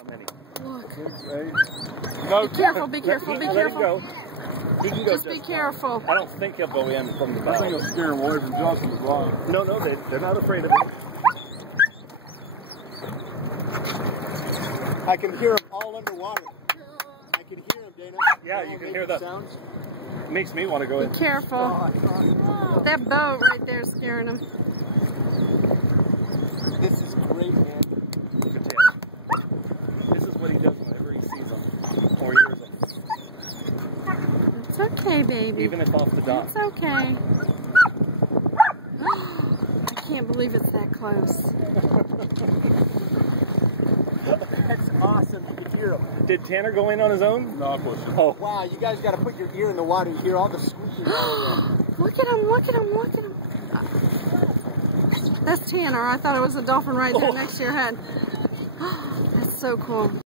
how many. Look. No, Be careful, be careful, be Let careful. him go. He can go. Just be careful. I don't think he'll go in from the bow. I think he'll scare him away from Johnson as well. No, they're not afraid of it. I can hear him all underwater. I can hear him, Dana. Yeah, you can hear the sounds. Makes me want to go in. Be careful. That boat right there is scaring him. This is great, man. Look at Tanner. This is what he does whenever he sees them or hears them. It's okay, baby. Even if off the dock. It's okay. I can't believe it's that close. That's awesome. You can hear him. Did Tanner go in on his own? No, of course. Oh. Wow, you guys got to put your ear in the water and hear all the squeaking. Look at him, look at him, look at him. That's Tanner. I thought it was a dolphin right there next to your head. That's so cool.